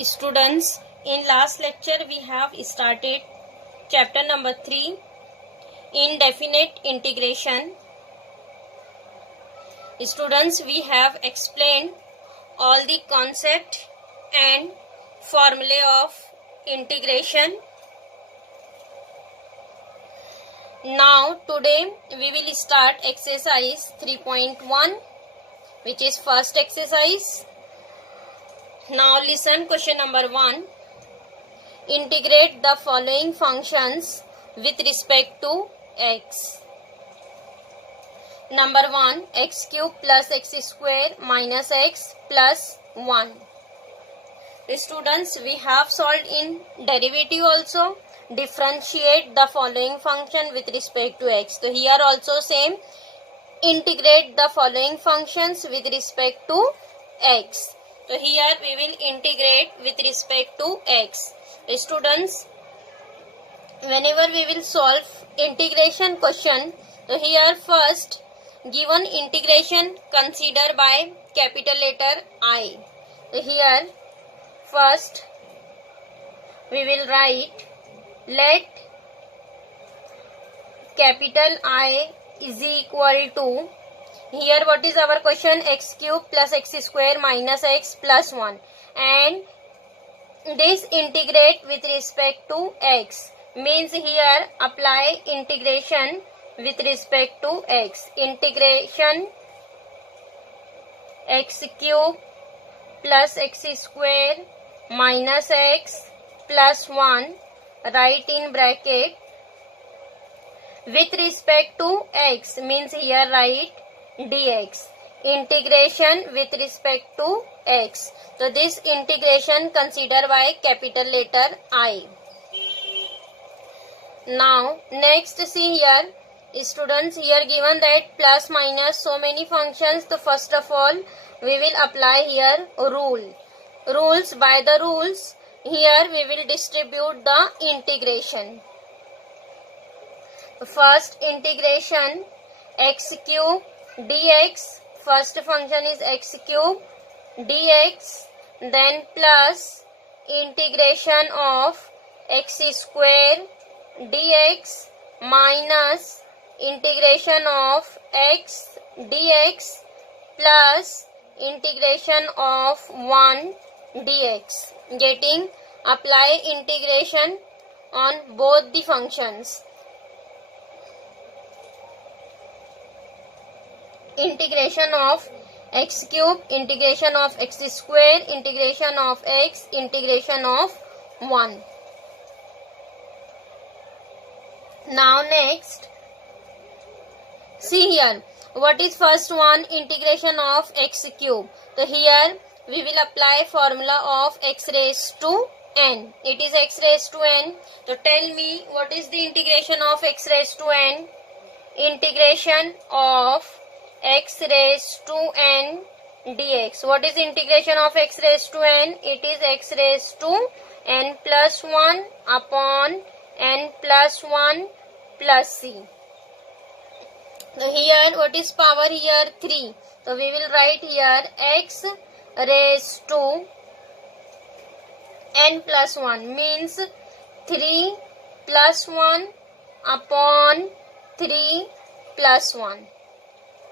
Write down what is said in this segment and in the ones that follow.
Students, in last lecture we have started chapter number 3, indefinite integration. Students, we have explained all the concept and formulae of integration. Now today we will start exercise 3.1, which is first exercise. Now listen, question number 1. Integrate the following functions with respect to x. Number 1, x cube plus x square minus x plus 1. Students, we have solved in derivative also. Differentiate the following function with respect to x. So here also same. Integrate the following functions with respect to x. So here we will integrate with respect to x. Students, whenever we will solve integration question, so here first given integration consider by capital letter I. So here first we will write let capital I is equal to, here what is our question, x cube plus x square minus x plus 1, and this integrate with respect to x means here apply integration with respect to x. Integration x cube plus x square minus x plus 1, write in bracket, with respect to x means here write dx. Integration with respect to x. So this integration consider by capital letter I. Now next see here, students, here given that plus minus so many functions. So first of all we will apply here rules. By the rules here we will distribute the integration. First integration x cube dx, first function is x cube dx, then plus integration of x square dx minus integration of x dx plus integration of 1 dx. Getting apply integration on both the functions. Integration of x cube, integration of x square, integration of x, integration of 1. Now next, see here, what is first one, integration of x cube. So here we will apply formula of x raised to n. It is x raised to n. So tell me what is the integration of x raised to n? Integration of x raised to n dx. What is integration of x raised to n? It is x raised to n plus 1 upon n plus 1 plus c. So here what is power here? 3. So we will write here x raised to n plus 1 means 3 plus 1 upon 3 plus 1.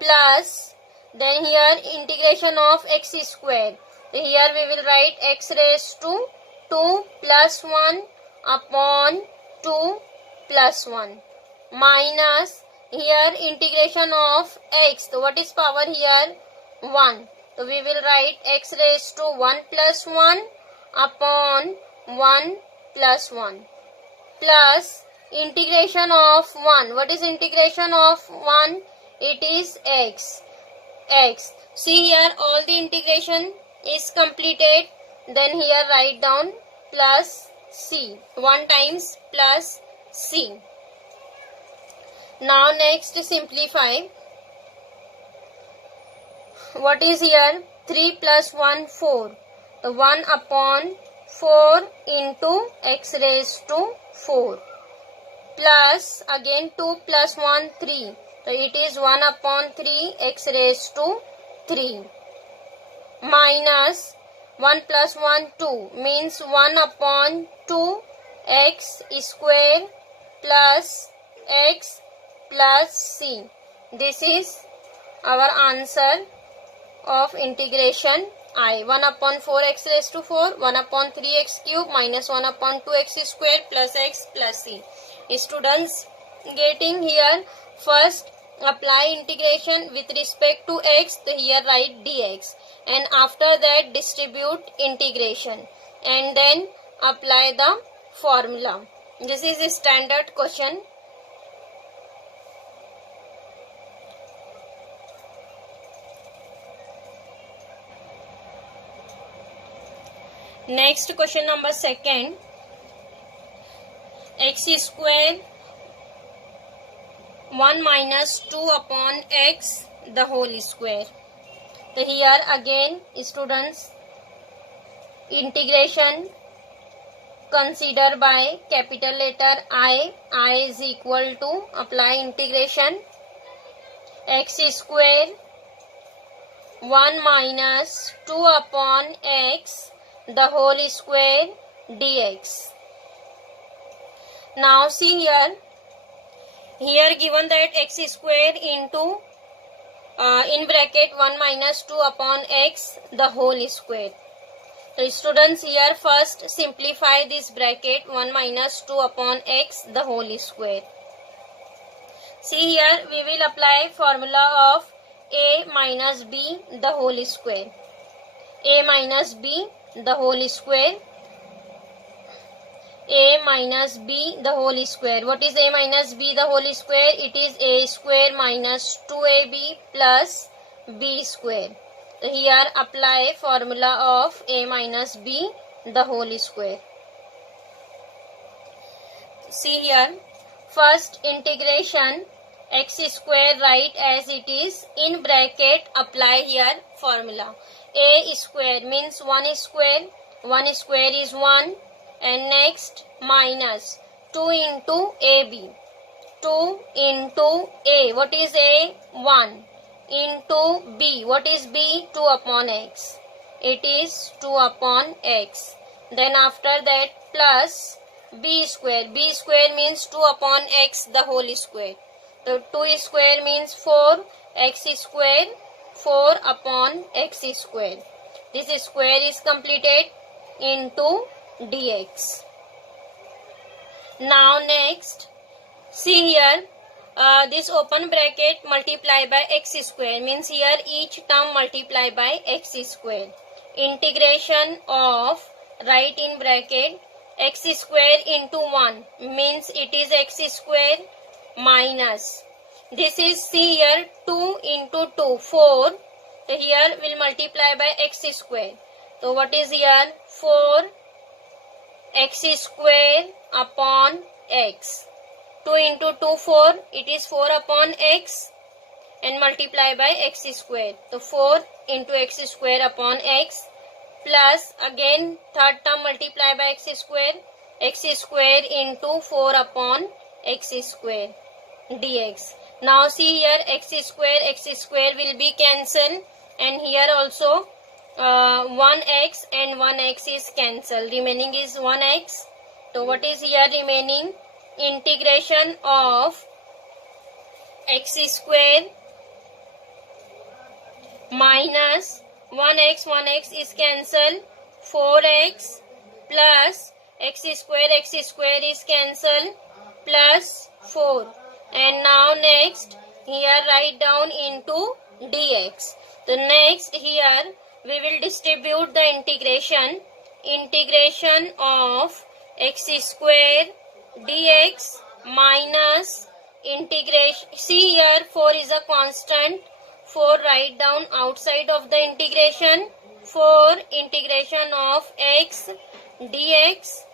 Plus, then here integration of x square. Here we will write x raised to 2 plus 1 upon 2 plus 1 minus here integration of x. So what is power here? 1. So we will write x raised to 1 plus 1 upon 1 plus 1 plus integration of 1. What is integration of 1? It is x. See here all the integration is completed. Then here write down plus c. 1 times plus c. Now next simplify. What is here? 3 plus 1 4. So 1 upon 4 into x raised to 4 plus again 2 plus 1 3. So it is 1 upon 3 x raised to 3 minus 1 plus 1 2 means 1 upon 2 x square plus x plus c. This is our answer of integration I. 1 upon 4x raised to 4, 1 upon 3x cube minus 1 upon 2x square plus x plus c. Students, getting here, first apply integration with respect to x, here write dx, and after that distribute integration and then apply the formula. This is a standard question. Next question number 2. X square 1 minus 2 upon x the whole square. So here again students, integration consider by capital letter I is equal to, apply integration, x square 1 minus 2 upon x the whole square dx. Now see here given that x square into in bracket 1 minus 2 upon x the whole square. So students, here first simplify this bracket 1 minus 2 upon x the whole square. See here we will apply formula of a minus b the whole square. A minus b the whole square. A minus b the whole square. What is a minus b the whole square? It is a square minus 2ab plus b square. So here apply formula of a minus b the whole square. See here, first integration x square write as it is, in bracket apply here formula. A square means 1 square, 1 square is 1, and next minus 2 into ab, 2 into a, what is a? 1, into b, what is b? 2 upon x, it is 2 upon x. Then after that plus b square means 2 upon x the whole square. So 2 square means 4, x square 4 upon x square. This square is completed into dx. Now next, see here, this open bracket multiply by x square means here each term multiply by x square. Integration of, write in bracket, x square into 1 means it is x square minus, this is, see here, 2 into 2, 4. So here will multiply by x square. So what is here? 4 x square upon x. 2 into 2, 4. It is 4 upon x and multiply by x square. So 4 into x square upon x plus again third term multiply by x square into 4 upon x square dx. Now see here x square will be cancelled, and here also 1x and 1x is cancelled, remaining is 1x. So what is here remaining? Integration of x square minus 1x is cancelled, 4x plus x square is cancelled, plus 4. And now next here write down into dx. So next here we will distribute the integration of x square dx minus integration. See here 4 is a constant, 4 write down outside of the integration, 4 integration of x dx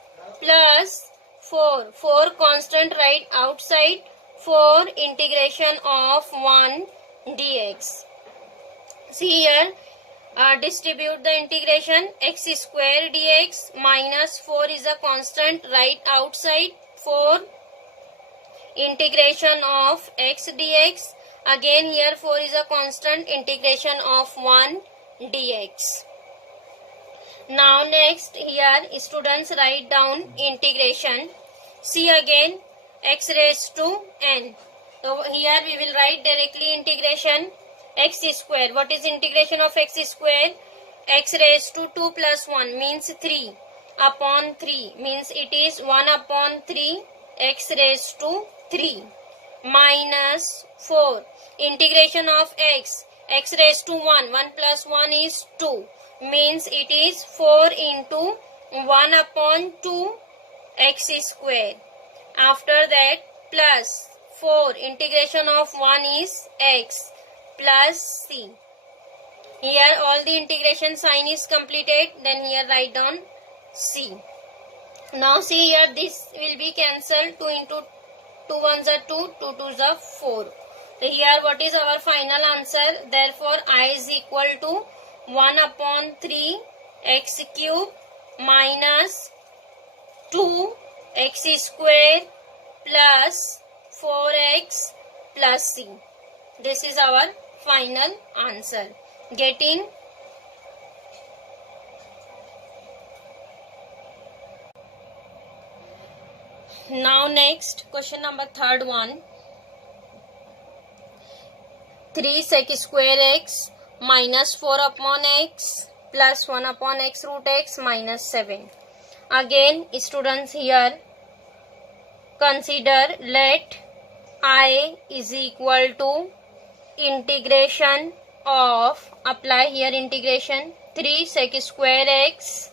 plus 4 constant write outside, 4 integration of 1 dx. See here, distribute the integration, x square dx minus 4 is a constant, write outside, 4 integration of x dx. Again here 4 is a constant, integration of 1 dx. Now next here students write down integration. See again x raised to n. So here we will write directly integration x square. What is integration of x square? X raised to 2 plus 1 means 3 upon 3 means it is 1 upon 3 x raised to 3 minus 4. Integration of x raised to 1 plus 1 is 2 means it is 4 into 1 upon 2 x square. After that plus 4 integration of 1 is x plus c. Here all the integration sign is completed, then here write down c. Now see here this will be cancelled, 2 into 2 ones are 2, 2 twos are 4. So here what is our final answer? Therefore I is equal to 1 upon 3 x cube minus 2 x square plus 4x plus c. This is our final answer. Getting now next question number third one. 3 sec square x minus 4 upon x plus 1 upon x root x minus 7. Again students here consider, let I is equal to integration of, apply here integration, 3 sec square x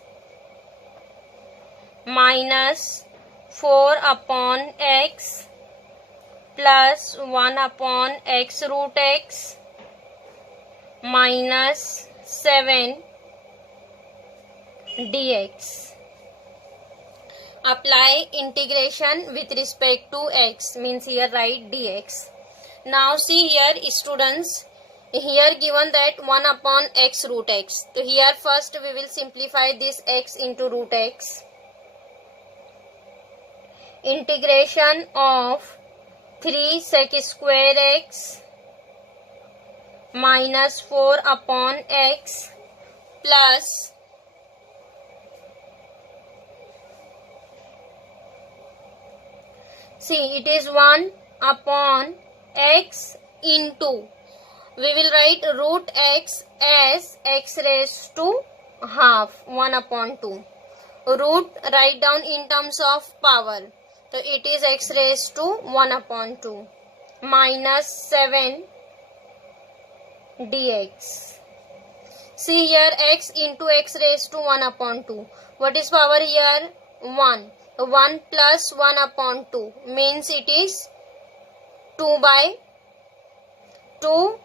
minus 4 upon x plus 1 upon x root x minus 7 dx. Apply integration with respect to x means here write dx. Now see here students, here given that 1 upon x root x. So here first we will simplify this x into root x. Integration of 3 sec square x minus 4 upon x plus see it is 1 upon x into, we will write root x as x raised to half, 1 upon 2. Root write down in terms of power. So it is x raised to 1 upon 2 minus 7 dx. See here x into x raised to 1 upon 2. What is power here? 1. 1 plus 1 upon 2 means it is 2 by 2.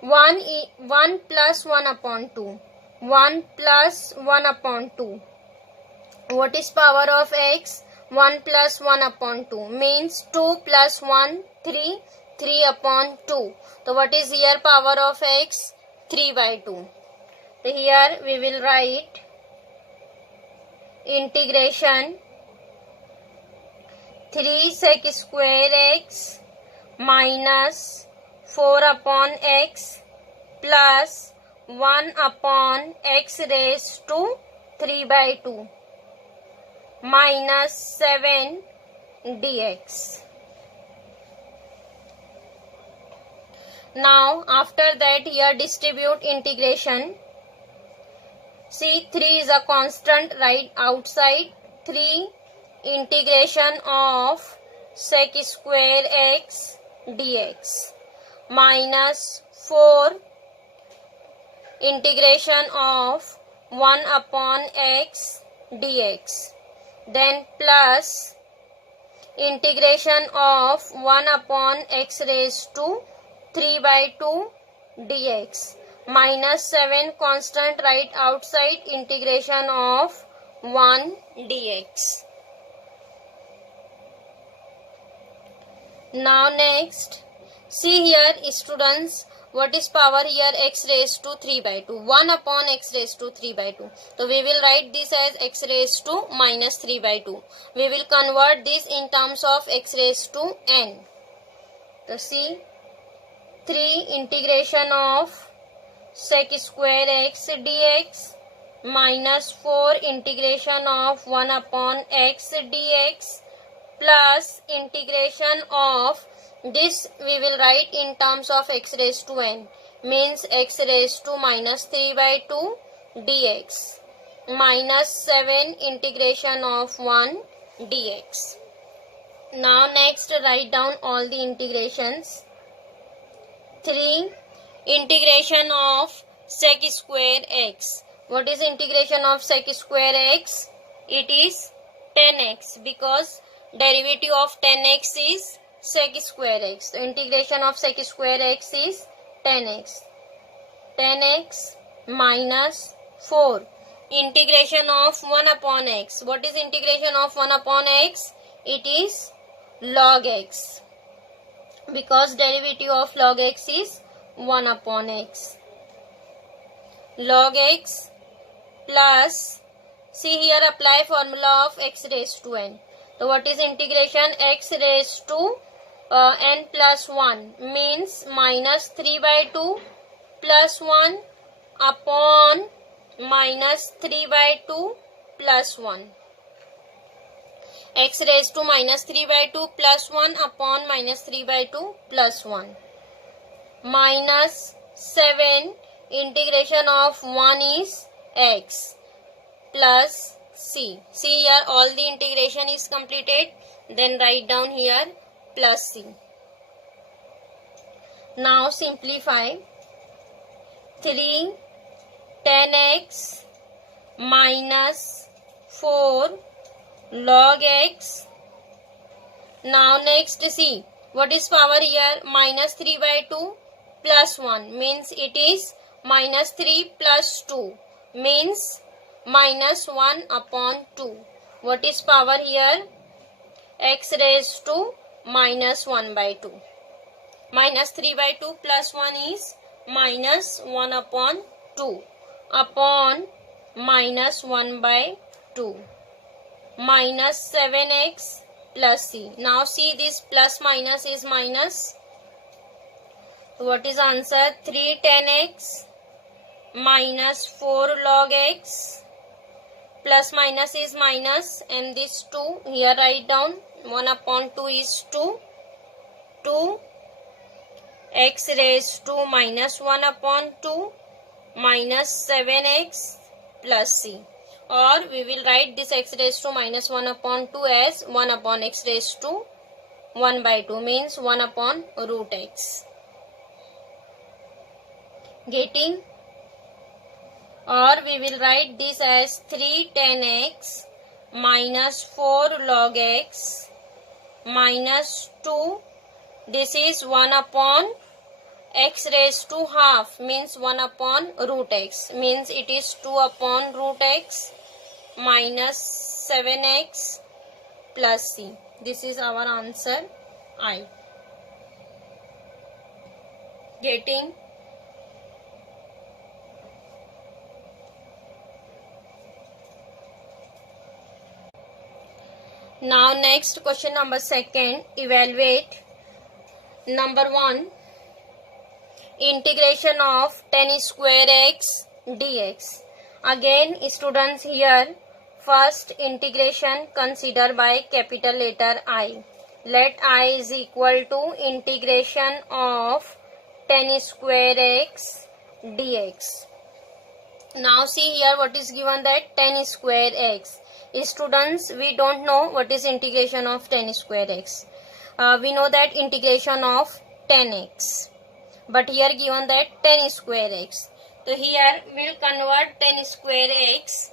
1 plus 1 upon 2. 1 plus 1 upon 2. What is power of x? 1 plus 1 upon 2 means 2 plus 1, 3, 3 upon 2. So what is here power of x? 3 by 2. So here we will write integration 3 sec square x minus 4 upon x plus 1 upon x raised to 3 by 2 minus 7 dx. Now after that here distribute integration. See 3 is a constant, right outside. 3 integration of sec square x dx minus 4 integration of 1 upon x dx, then plus integration of 1 upon x raised to 3 by 2 dx minus 7 constant, right outside, integration of 1 dx. Now next, see here students, what is power here? X raised to 3 by 2. 1 upon x raised to 3 by 2. So we will write this as x raised to minus 3 by 2. We will convert this in terms of x raised to n. So see 3 integration of sec square x dx minus 4 integration of 1 upon x dx plus integration of this we will write in terms of x raised to n, means x raised to minus 3 by 2 dx minus 7 integration of 1 dx. Now next write down all the integrations. 3 integration of sec square x. What is integration of sec square x? It is 10x because derivative of 10x is sec square x. So integration of sec square x is 10x. 10x minus 4. Integration of 1 upon x. What is integration of 1 upon x? It is log x because derivative of log x is 1 upon x. Log x plus, see here apply formula of x raised to n. So what is integration? X raised to n plus 1 means minus 3 by 2 plus 1 upon minus 3 by 2 plus 1. X raised to minus 3 by 2 plus 1 upon minus 3 by 2 plus 1. Minus 7 integration of 1 is x plus c. See here all the integration is completed. Then write down here plus c. Now simplify. 3 10x minus 4 log x. Now next see what is power here? Minus 3 by 2 plus 1 means it is minus 3 plus 2 means minus 1 upon 2. What is power here? X raised to minus 1 by 2. Minus 3 by 2 plus 1 is minus 1 upon 2 upon minus 1 by 2 minus 7x plus c. Now see this plus minus is minus. What is answer? 3 10x minus 4 log x plus minus is minus and this 2 here write down 1 upon 2 is 2 x raised to minus 1 upon 2 minus 7x plus c, or we will write this x raised to minus 1 upon 2 as 1 upon x raised to 1 by 2 means 1 upon root x. Getting? Or we will write this as 3 10x minus 4 log x minus 2. This is 1 upon x raised to half means 1 upon root x means it is 2 upon root x minus 7x plus c. This is our answer I. Getting? Now next question number 2. Evaluate. Number 1. Integration of tan square x dx. Again students here first integration consider by capital letter I. Let I is equal to integration of tan square x dx. Now see here what is given, that tan square x. Students, we don't know what is integration of tan square x. We know that integration of tan x, but here given that tan square x. So here we will convert tan square x.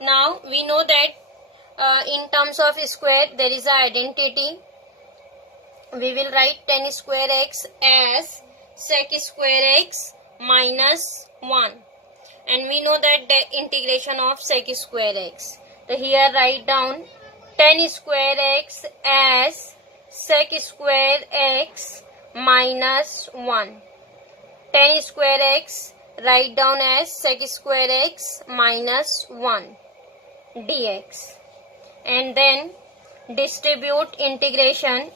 Now we know that in terms of square there is an identity. We will write tan square x as sec square x minus 1, and we know that the integration of sec square x. So here write down tan square x as sec square x minus 1. Tan square x write down as sec square x minus 1 dx. And then distribute integration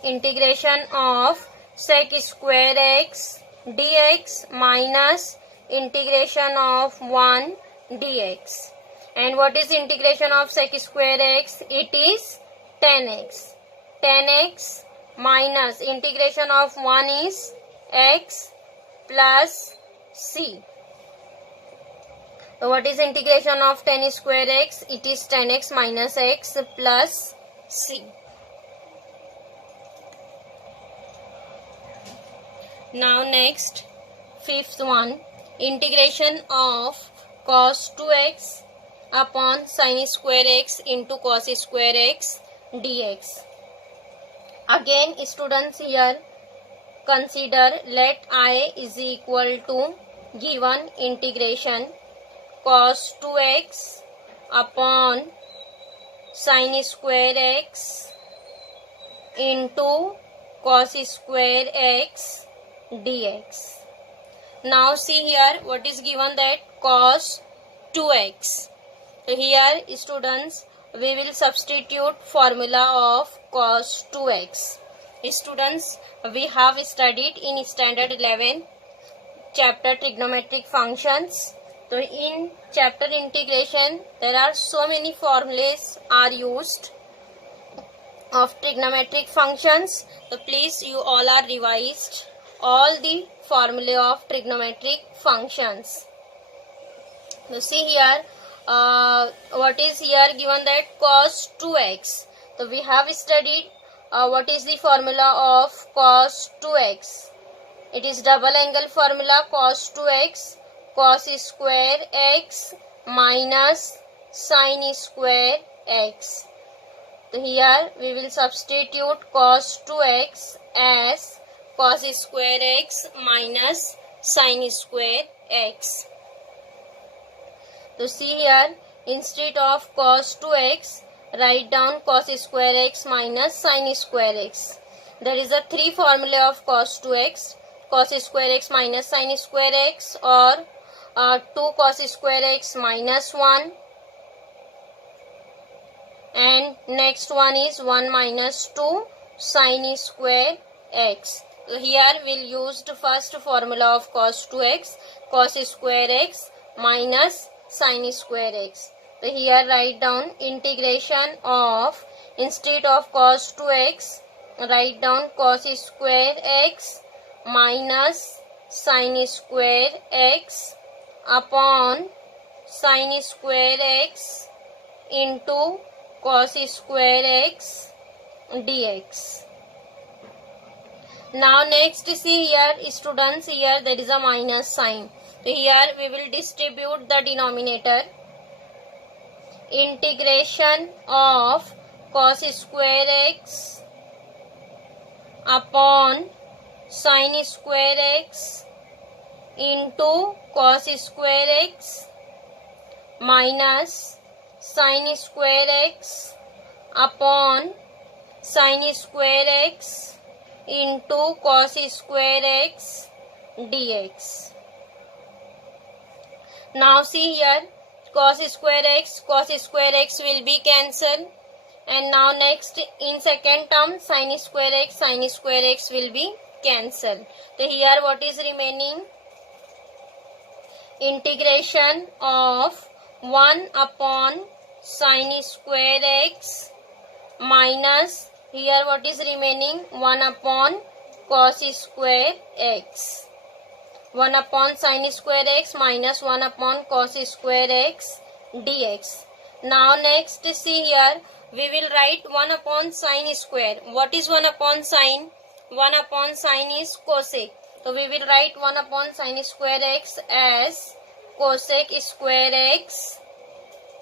of sec square x dx minus integration of 1 dx. And what is integration of sec square x? It is 10x. 10x minus integration of 1 is x plus c. So what is integration of 10 square x? It is 10x minus x plus c. Now next, fifth one, integration of cos 2x upon sin square x into cos square x dx. Again, students, here consider, let I is equal to given integration cos 2x upon sin square x into cos square x dx. Now see here what is given, that cos 2x. So here students, we will substitute formula of cos 2x. Students, we have studied in standard 11 chapter trigonometric functions. So in chapter integration, there are so many formulas are used of trigonometric functions. So please, you all are revised all the formula of trigonometric functions. So see here, what is here given, that cos 2x. So we have studied what is the formula of cos 2x. It is double angle formula, cos 2x cos square x minus sin square x. So here we will substitute cos 2x as cos square x minus sin square x. So see here, instead of cos 2x, write down cos square x minus sin square x. There is a 3 formula of cos 2x, cos square x minus sin square x, or 2 cos square x minus 1, and next one is 1 minus 2 sin square x. So here we will use the first formula of cos 2x, cos square x minus sin square x. So here write down integration of, instead of cos 2x, write down cos square x minus sin square x upon sin square x into cos square x dx. Now next, see here students, here there is a minus sign. So here we will distribute the denominator. Integration of cos square x upon sin square x into cos square x minus sin square x upon sin square x into cos square x dx. Now see here, cos square x will be cancelled, and now next in second term sin square x will be cancelled. So here what is remaining? Integration of 1 upon sin square x minus, here what is remaining? 1 upon cos square x. 1 upon sin square x minus 1 upon cos square x dx. Now next, see here, we will write 1 upon sin square. What is 1 upon sin? 1 upon sin is cosec. So we will write 1 upon sin square x as cosec square x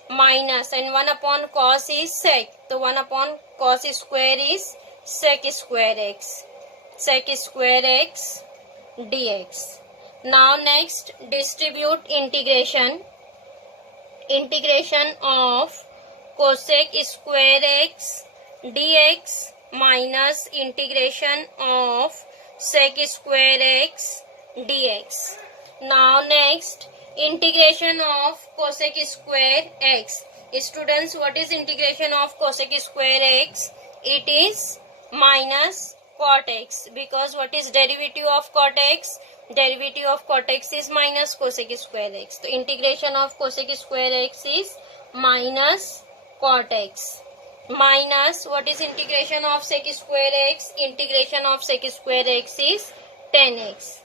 minus, and 1 upon cos is sec. So 1 upon cos square is sec square x. Sec square x dx. Now next, distribute integration. Integration of cosec square x dx minus integration of sec square x dx. Now next, integration of cosec square x. Students, what is integration of cosec square x? It is minus cot x, because what is derivative of cot x? Derivative of cot x is minus cosec square x. So integration of cosec square x is minus cot x. Minus, what is integration of sec square x? Integration of sec square x is 10x.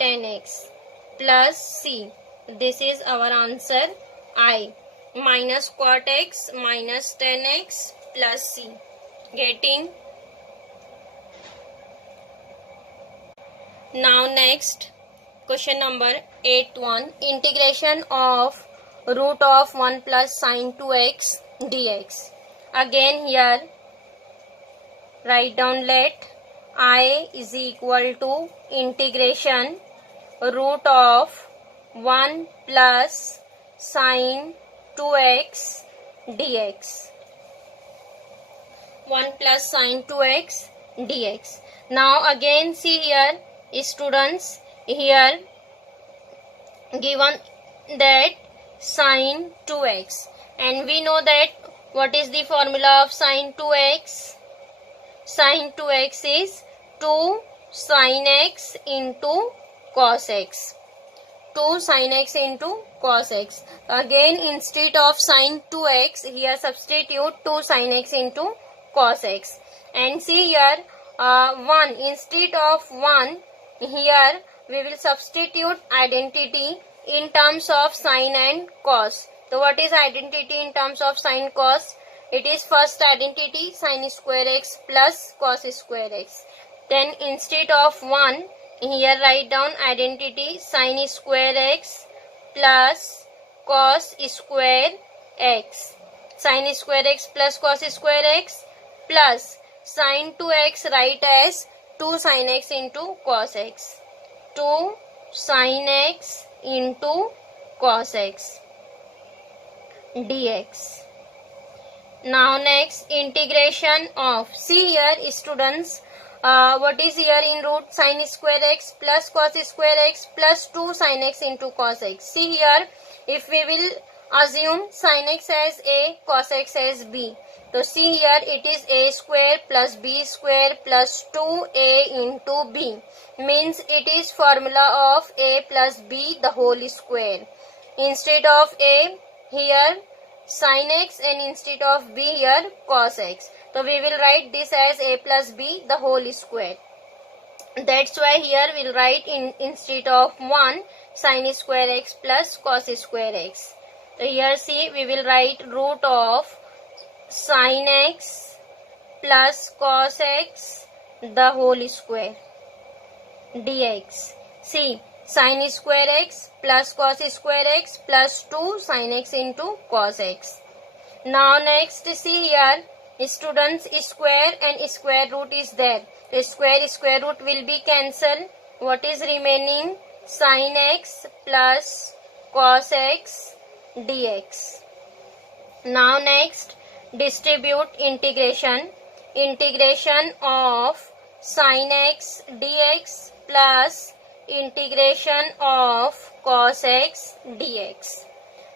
10x plus c. This is our answer I. Minus cot x minus 10x plus c. Getting? Now next, question number 8.1. Integration of root of 1 plus sine 2x dx. Again here, write down let I is equal to integration root of 1 plus sine 2x dx. 1 plus sine 2x dx. Now again see here, students, here given that sine 2x, and we know that what is the formula of sine 2x? Sine 2x is 2 sin x into cos x. 2 sin x into cos x. Again, instead of sine 2x, here substitute 2 sin x into cos x. And see here, 1, instead of 1, here we will substitute identity in terms of sine and cos. So what is identity in terms of sine cos? It is first identity sine square x plus cos square x. Then instead of 1, here write down identity sine square x plus cos square x. Sine square x plus cos square x plus sine 2x write as 2 sin x into cos x. 2 sin x into cos x dx. Now next, integration of, see here students, what is here in root? Sine square x plus cos square x plus 2 sin x into cos x. See here, if we will assume sin x as a, cos x as b. So see here, it is a square plus b square plus 2a into b. Means it is formula of a plus b the whole square. Instead of a, here sin x, and instead of b, here cos x. So we will write this as a plus b the whole square. That's why here we will write instead of 1 sin square x plus cos square x. So here see, we will write root of sin x plus cos x the whole square dx. See, sin square x plus cos square x plus 2 sin x into cos x. Now next, see here, students, square and square root is there. The square root will be cancelled. What is remaining? Sin x plus cos x dx. Now next, distribute integration. Integration of sin x dx plus integration of cos x dx.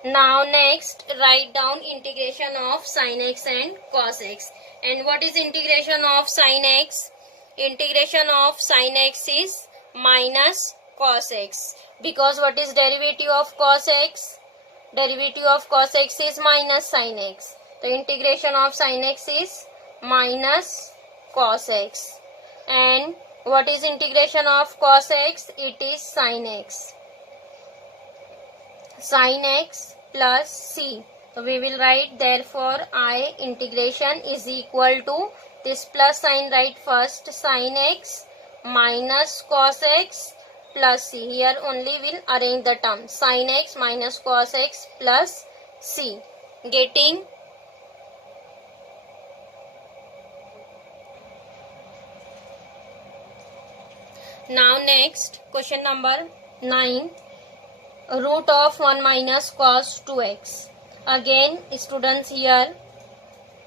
Now next, write down integration of sin x and cos x. And what is integration of sin x? Integration of sin x is minus cos x. Because what is derivative of cos x? Derivative of cos x is minus sin x. The integration of sin x is minus cos x. And what is integration of cos x? It is sin x. Sin x plus c. So we will write therefore I integration is equal to this plus sign, write first sin x minus cos x plus c. Here only will arrange the term sin x minus cos x plus c. Getting? Now next, question number 9. Root of 1 minus cos 2x. Again, students, here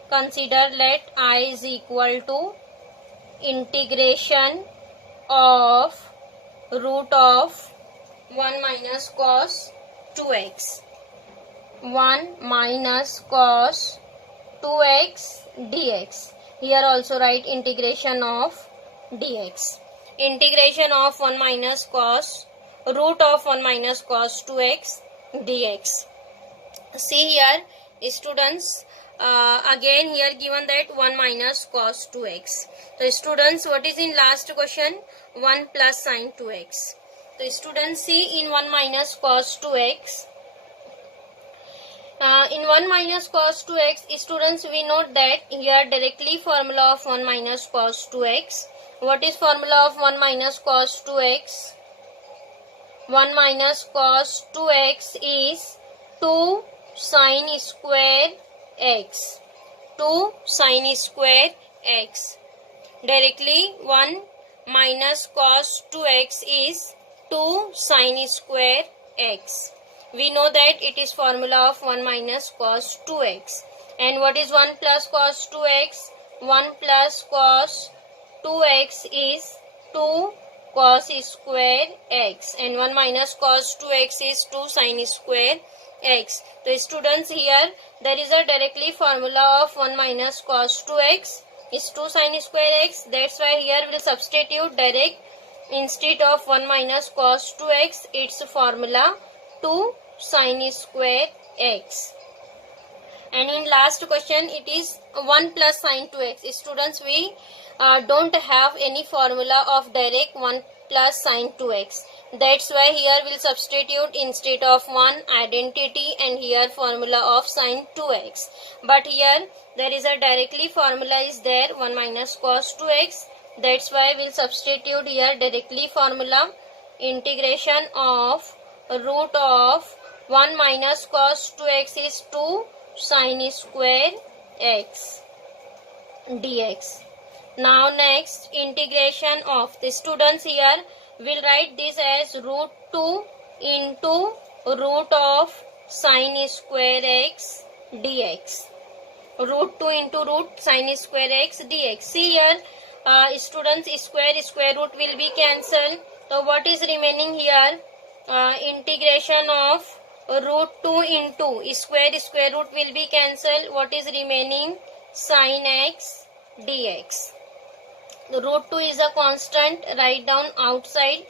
consider let I is equal to integration of root of 1 minus cos 2x. 1 minus cos 2x dx. Here also write integration of dx. Integration of 1 minus cos root of 1 minus cos 2x dx. See here students, again here given that 1 minus cos 2x. So students, what is in last question? 1 plus sin 2x. So students, see in 1 minus cos 2x, in 1 minus cos 2x, students, we note that here directly formula of 1 minus cos 2x. What is formula of 1 minus cos 2x? 1 minus cos 2x is 2 sin square x. 2 sin square x. Directly 1 minus cos 2x is 2 sin square x. We know that it is formula of 1 minus cos 2x. And what is 1 plus cos 2x? 1 plus cos 2x is 2 cos square x. And 1 minus cos 2x is 2 sin square x. So students, here there is a directly formula of 1 minus cos 2x is 2 sin square x. That's why here we will substitute direct instead of 1 minus cos 2x, its formula 2 sin square x. And in last question it is 1 plus sin 2x. Students, we don't have any formula of direct 1 plus sin 2x. That's why here we'll substitute instead of 1 identity and here formula of sin 2x. But here there is a directly formula is there 1 minus cos 2x. That's why we'll substitute here directly formula integration of root of 1 minus cos 2x is 2 sin square x dx. Now next integration of the students, here will write this as root 2 into root of sin square x dx. Root 2 into root sin square x dx. See here students, square root will be cancelled. So what is remaining here? Integration of root 2 into square root will be cancelled. What is remaining? Sin x dx. The root 2 is a constant, write down outside.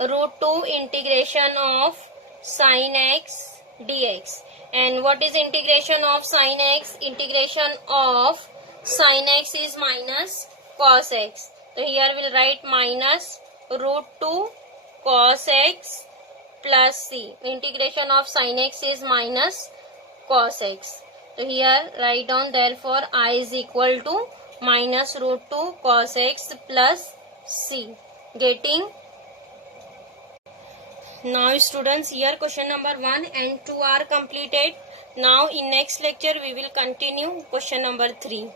Root 2 integration of sin x dx. And what is integration of sin x? Integration of sin x is minus cos x. So here we'll write minus root 2 cos x plus c. Integration of sin x is minus cos x. So here write down, therefore I is equal to minus root 2 cos x plus c. Getting? Now students, here question number 1 and 2 are completed. Now in next lecture we will continue question number 3.